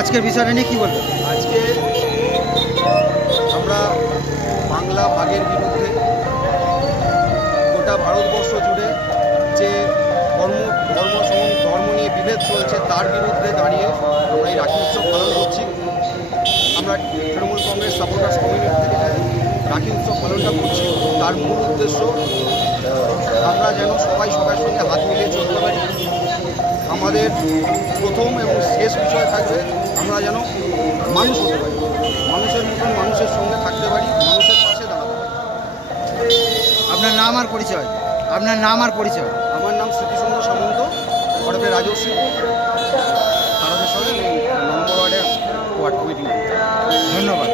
আজকের বিষয়টা নিয়ে কী বলবেন? আজকে আমরা বাংলা ভাগের বিরুদ্ধে গোটা ভারতবর্ষ জুড়ে যে ধর্ম নিয়ে বিভেদ চলছে তার বিরুদ্ধে দাঁড়িয়ে আমরা এই রাখি উৎসব পালন করছি। আমরা তৃণমূল কংগ্রেস সাপোর্টার্স কমিউনিটি থেকে রাখি উৎসব পালনটা করছি। তার মূল উদ্দেশ্য আমরা যেন সবাই সবার সঙ্গে হাত মিলিয়ে চলতে পারি। আমাদের প্রথম এবং শেষ বিষয় থাকবে আমরা যেন মানুষ হতে পারি, মানুষের মতন মানুষের সঙ্গে থাকতে পারি, মানুষের পাশে দাঁড়াতে পারি। আপনার নাম আর পরিচয়? আপনার নাম আর পরিচয়? আমার নাম স্মৃতিসুন্দর সামন্ত, ওরফে রাজশ্রী, তারকেশ্বরের নম্বর ওয়ার্ডের ওয়ার্ড কমিটি। ধন্যবাদ।